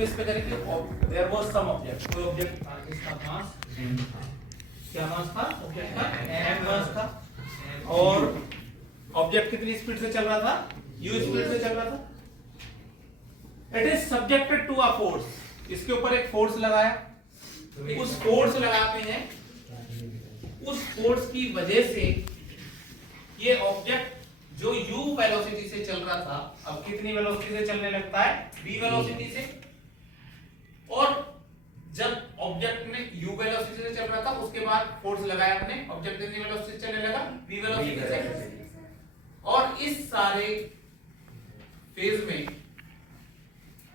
Base पे करेंगे there was some object, कोई ऑब्जेक्ट था जिसका मास m था। क्या मास था ऑब्जेक्ट का? m मास था। और ऑब्जेक्ट कितनी स्पीड से चल रहा था? u स्पीड से चल रहा था। It is subjected to a force, इसके ऊपर एक फोर्स लगाया, उस फोर्स लगाते हैं, उस फोर्स की वजह से ये ऑब्जेक्ट जो u वेलोसिटी से चल रहा था अब कितनी वेलोसिटी से चलने लगता है? v वेलोसिटी से। और जब ऑब्जेक्ट ने u वेलोसिटी से चल रहा था उसके बाद फोर्स लगाया हमने, ऑब्जेक्ट कितनी वेलोसिटी से चलने लगा? v वेलोसिटी से। और इस सारे फेज में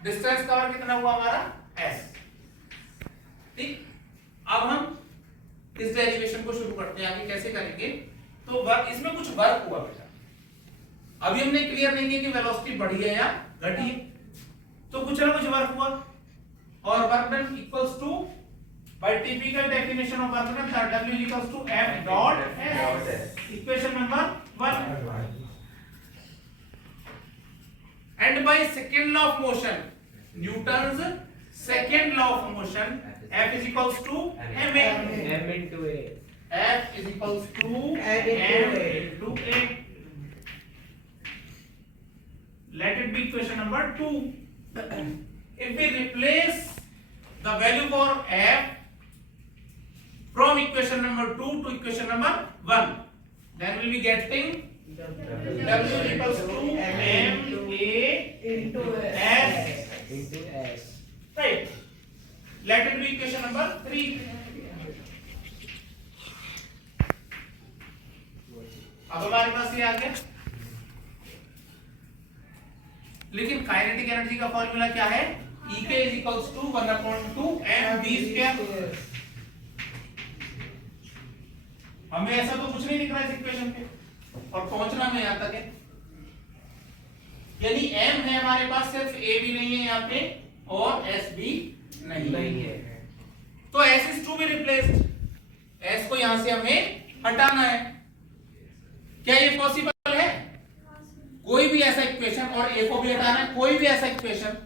डिस्टेंस कवर कितना हुआ हमारा? s। ठीक, अब हम इस डेरिवेशन को शुरू करते हैं। आगे कैसे करेंगे? तो वर्क, इसमें कुछ वर्क हुआ बेटा, अभी हमने क्लियर नहीं किया कि वेलोसिटी बढ़ी है या घटी है, तो कुछ ना कुछ वर्क हुआ। और work done equals to, by typical definition of work done, W equals to F dot S, equation number 1। And by second law of motion, Newton's second law of motion, F is equals to ma, m into a, F is equals to m into a. Let it be equation number 2. If we replace the value for F from equation number 2 to equation number 1, then we'll be getting W equals to m a into S. into s. Right. Let it be equation number 3. अब हमारे पास ये आ गया। लेकिन kinetic energy का formula क्या है? Ek is equals to 1/2 mv square। हमें ऐसा तो कुछ नहीं दिख रहा है इस इक्वेशन पे, और पहुंचना में यहां तक है, यानी m है हमारे पास, सिर्फ a भी नहीं है यहाँ पे और s भी नहीं है। तो s is to be replaced, s को यहां से हमें हटाना है। क्या ये पॉसिबल है? कोई भी ऐसा इक्वेशन, और a को भी हटाना है, कोई भी ऐसा इक्वेशन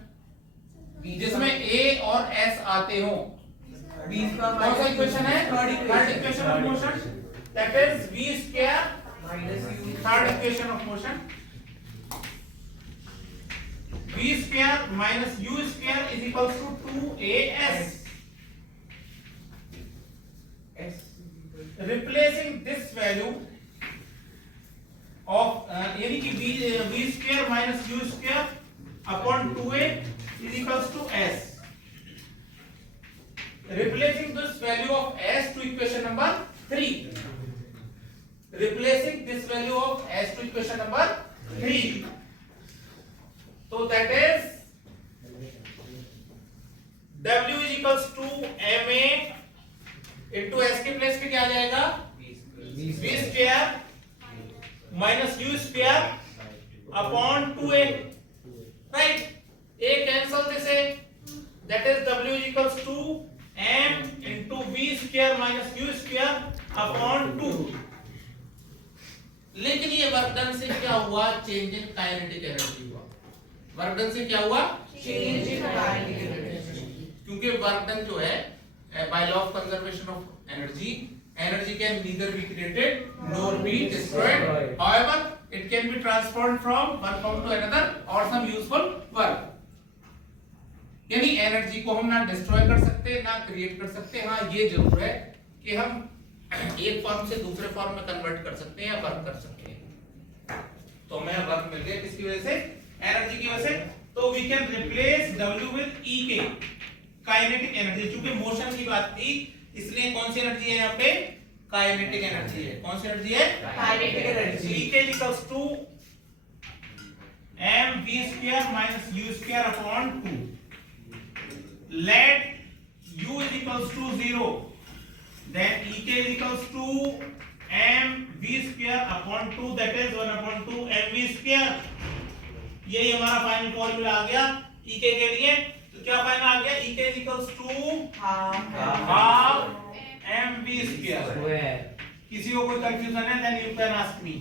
जिसमें a और s आते हो, कौन सा इक्वेशन है? Third equation of motion, that is v square minus u, third equation of motion, v square minus u square is equals to 2as। Replacing this value of यानी कि v square minus u square upon 2a is equals to s. Replacing this value of s to equation number 3. Replacing this value of s to equation number 3. So that is W is equals to ma into s के place पे क्या आ जाएगा? v square minus u square upon 2a, right? a cancel this a, that is W is equals to m into v square minus u square upon 2। लेकिन ये work done से क्या हुआ? Change in kinetic energy हुआ। Work done से क्या हुआ? Change in kinetic energy. क्योंकि वर्क डन जो है by law of conservation of energy, energy can neither be created nor be destroyed, however it can be transformed from one form to another or some useful work। यानी energy को हम ना destroy कर सकते ना create कर सकते। हाँ ये जरूर है कि हम एक फॉर्म से दूसरे फॉर्म में कन्वर्ट कर सकते हैं या वर्क कर सकते हैं। तो हमें वर्क मिल गया किसकी वजह से? एनर्जी की वजह से। तो we can replace W with Ek, kinetic energy. चूंकि मोशन की बात थी इसलिए कौन सी एनर्जी है यहाँ पे? काइनेटिक एनर्जी है। कौन सी एनर्जी है? Kinetic energy. Ek equals to mv square minus u square upon 2। Let u is equals to 0, then Ek is equals to mv square upon 2, that is 1/2 mv square। यही हमारा final formula आ गया Ek के लिए। तो क्या final आ गया? Ek is equals to half mv square। किसी को कोई कंफ्यूजन है then you can ask me।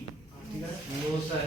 No sir।